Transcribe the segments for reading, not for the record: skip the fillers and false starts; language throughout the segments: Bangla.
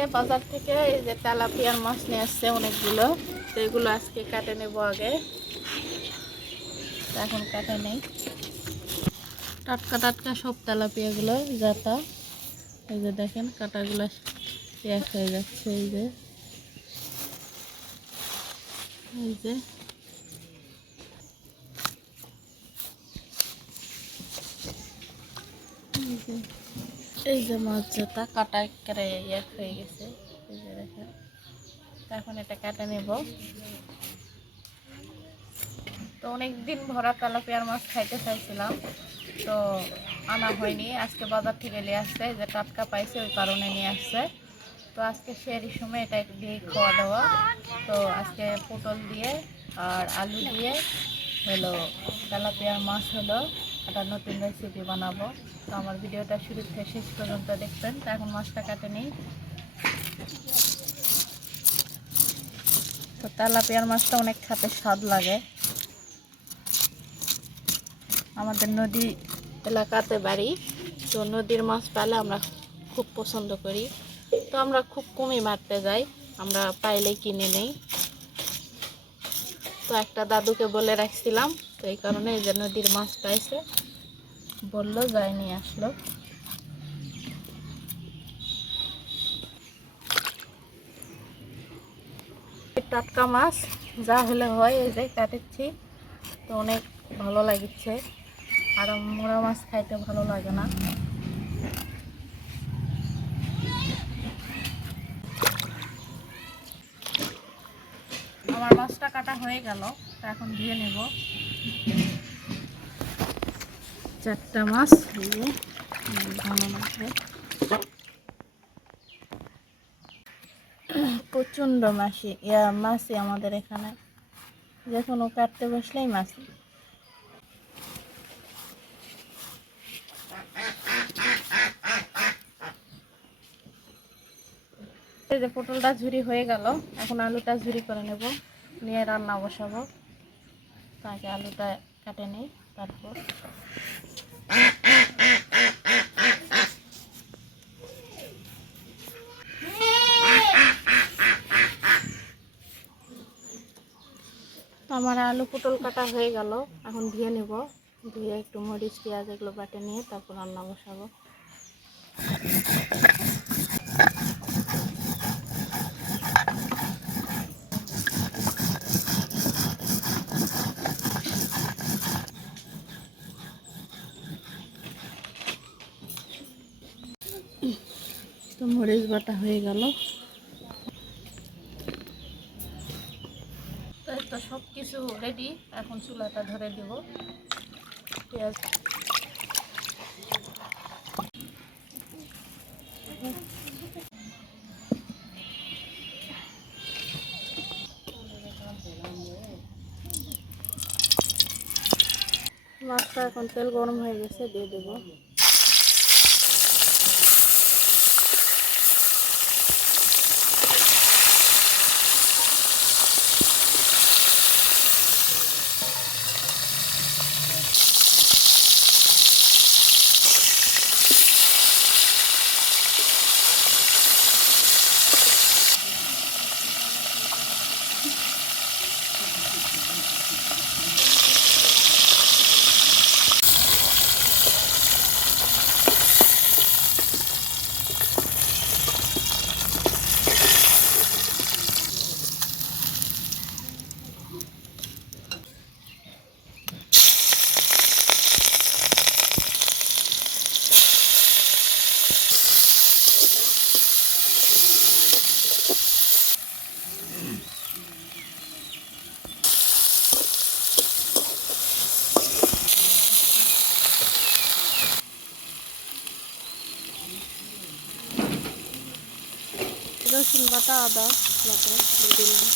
যে বাজার থেকে এই যে তেলাপিয়ার মাছ নিয়ে আসছে অনেকগুলো, তো এগুলো আজকে কাটে নেব আগে। এখন কাটে নেই, টাটকা টাটকা সব তেলাপিয়াগুলো যাতা। এই যে দেখেন কাটাগুলো শেষ হয়ে যাচ্ছে। এই যে এই যে এই যে মাছ যাতা কাটা একেবারে এক হয়ে গেছে। এই যে দেখেন, এখন এটা কেটে নেব। তো অনেকদিন ভরা তেলাপিয়ার মাছ খাইতে চাইছিলাম, তো আনা হয়নি। আজকে বাজার থেকে নিয়ে আসছে, যে টাটকা পাইছে ওই কারণে নিয়ে আসছে। তো আজকে সেই সময় এটা দিয়ে খাওয়া দাওয়া। তো আজকে পটল দিয়ে আর আলু দিয়ে হলো তেলাপিয়ার মাছ হলো একটা নতুন রেসিপি বানাবো। তো আমার ভিডিওটা শুরু থেকে শেষ পর্যন্ত দেখবেন। তো এখন মাছটা কাটে নিই। তো তেলাপিয়ার মাছটা অনেক খেতে স্বাদ লাগে। আমাদের নদী এলাকাতে বাড়ি, তো নদীর মাছ পেলে আমরা খুব পছন্দ করি। তো আমরা খুব কমই মারতে যাই, আমরা পাইলেই কিনে নেই। তো একটা দাদুকে বলে রাখছিলাম, তো এই কারণে এই যে নদীর মাছ পাইছে, বললো যাই নিয়ে আসলো। টাটকা মাছ যা হলে হয়, এই যে কাটেছি, তো অনেক ভালো লাগছে। আর মোড়া মাছ খাইতে ভালো লাগে না। আমার মাছটা কাটা হয়ে গেল, তো এখন ধুয়ে নেব। চারটা মাছ ভালো লাগবে। প্রচণ্ড মাছি আমাদের এখানে, যে কোনো কাটতে বসলেই মাছি। এই যে পটলটা ঝুরি হয়ে গেল, এখন আলুটা ঝুরি করে নেব, নিয়ে রান্না বসাবো। তাকে আলুটা কাটে নেই, তারপর আমার আলু পটল কাটা হয়ে গেল, এখন ধুয়ে নেব। ধুয়ে একটু মরিচ পেঁয়াজ এগুলো বাটে নিয়ে তারপর রান্না বসাবো। তো মরিচ বাটা হয়ে গেল। তো সব কিছু রেডি, এখন চুলাটা ধরে দেব। পেঁয়াজ মাছটা এখন তেল গরম হয়ে গেছে, দিয়ে দেব। রসুন বাটা, আদা বাটা দিলাম,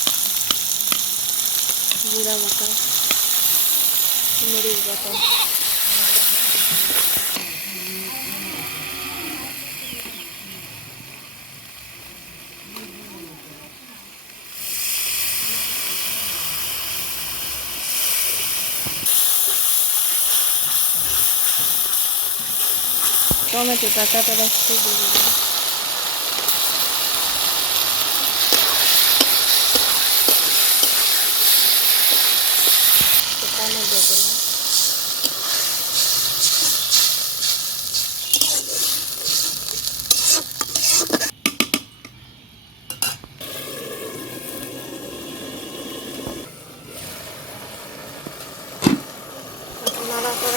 জিরা বাটা, মরিচ বাটা, টমেটোটা কাটা রাখতে দিয়ে দিলাম।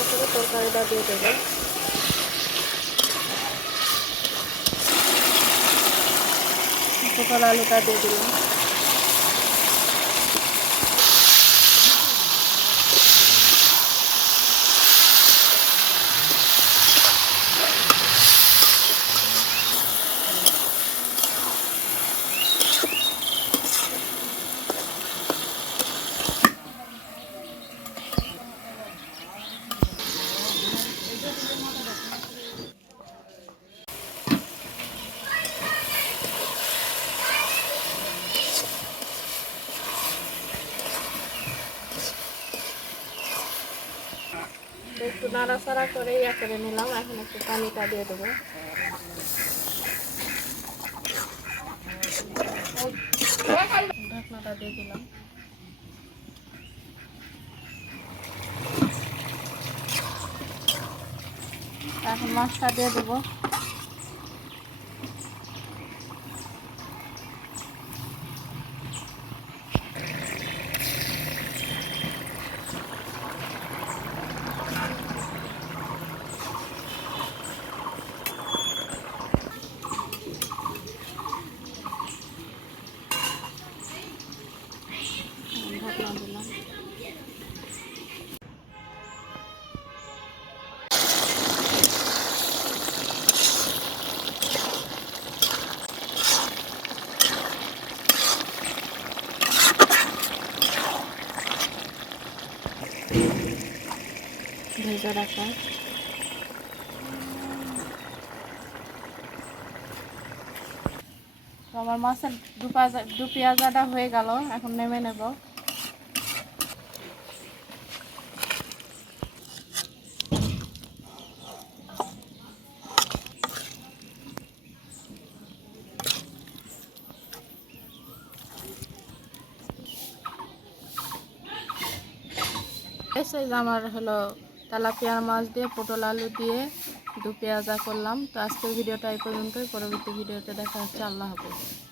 করে তরকারিটা দিয়ে দেবো। পটল আলুটা দিয়ে দিলাম। একটু নাড়াচাড়া করে করে নিলাম। এখন একটু পানিটা দিয়ে দেবো। ঢাকনাটা দিয়ে দিলাম। এখন মাছটা দিয়ে দেবো। ঢাকনা দিলাম। ভেজে রাখা তো আমার মাছের দু পেঁয়াজাটা হয়ে গেল। এখন নেমে নেব। আমার হলো তেলাপিয়া মাছ দিয়ে পটল আলু দিয়ে দু পেঁয়াজা করলাম। তো আজকের ভিডিওটা এই পর্যন্তই। পরবর্তী ভিডিওতে দেখা হচ্ছে। আল্লাহ হাফেজ।